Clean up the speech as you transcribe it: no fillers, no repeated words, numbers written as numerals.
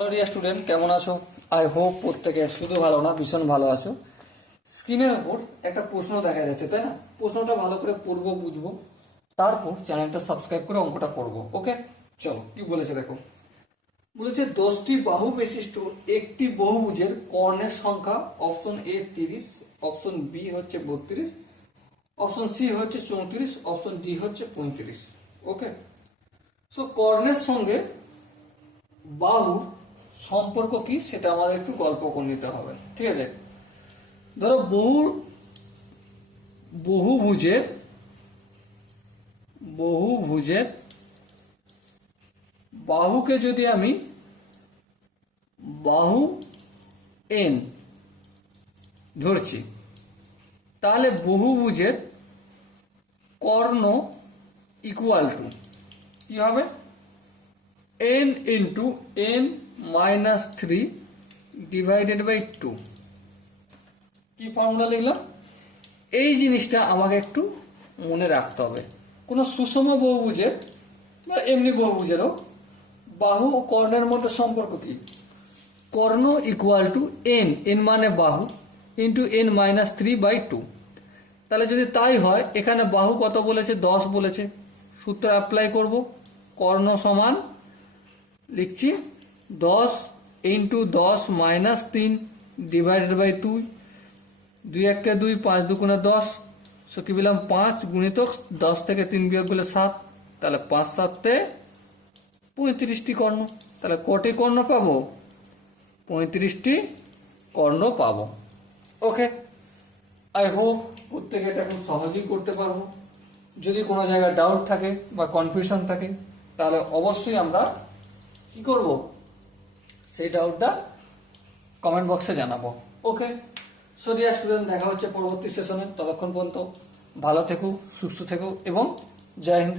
Hello dear student, কেমন আছো? I hope প্রত্যেকে শুধু ভালো না, ভীষণ ভালো আছো। স্ক্রিনের উপর একটা প্রশ্ন দেখা যাচ্ছে, তাই না? প্রশ্নটা ভালো করে পড়বো, বুঝবো, তারপর চ্যানেলটা সাবস্ক্রাইব করে অঙ্কটা করবো। ওকে, চলো কি বলেছে দেখো। বলেছে 10টি বাহু বিশিষ্ট একটি বহুভুজের কর্ণের সংখ্যা অপশন এ 30, অপশন বি হচ্ছে 32, অপশন সি হচ্ছে 34, অপশন ডি হচ্ছে 35। ওকে, সো কর্ণের সঙ্গে বাহু সম্পর্ক কি সেটা আমাদের একটু গল্প করে নিতে হবে, ঠিক আছে? ধরো বহুভুজের বহুভুজের বাহুকে যদি আমি বাহু এন ধরছি, তাহলে বহুভুজের কর্ণ ইকুয়াল টু কি হবে? n into n minus 3 divided by 2। কি ফর্মুলা লিখলাম? এই জিনিসটা আমাকে একটু মনে রাখতে হবে। কোনো সুষম বহুভুজের বা এমনি বহুভুজেরও বাহু ও কর্ণের মধ্যে সম্পর্ক কি? কর্ণ ইকুয়াল টু এন, এন মানে বাহু, ইন্টু এন মাইনাস 3/2। তাহলে যদি তাই হয়, এখানে বাহু কত বলেছে? 10 বলেছে। সূত্র অ্যাপ্লাই করব। কর্ণ সমান লিখছি 10 into 10 minus 3 divided by 2। 2 1 2, 5 2 10। So কি পেলাম? 5 গুণিতক 10 থেকে 3 বিয়োগ করলে 7। তাহলে 5 7 35টি কর্ণ। তাহলে কটি কর্ণ পাবো? 35টি কর্ণ পাবো। ওকে, আই হোপ প্রত্যেকে এটা খুব সহজেই করতে পারবো। যদি কোনো জায়গায় ডাউট থাকে বা কনফিউশন থাকে, তাহলে অবশ্যই আমরা কি করব? সেই ডাউটটা কমেন্ট বক্সে জানাবো। ওকে, সো ডিয়ার স্টুডেন্ট, দেখা হচ্ছে পরবর্তী সেশনে। ততক্ষণ পর্যন্ত ভালো থেকো, সুস্থ থেকো এবং জয় হিন্দ।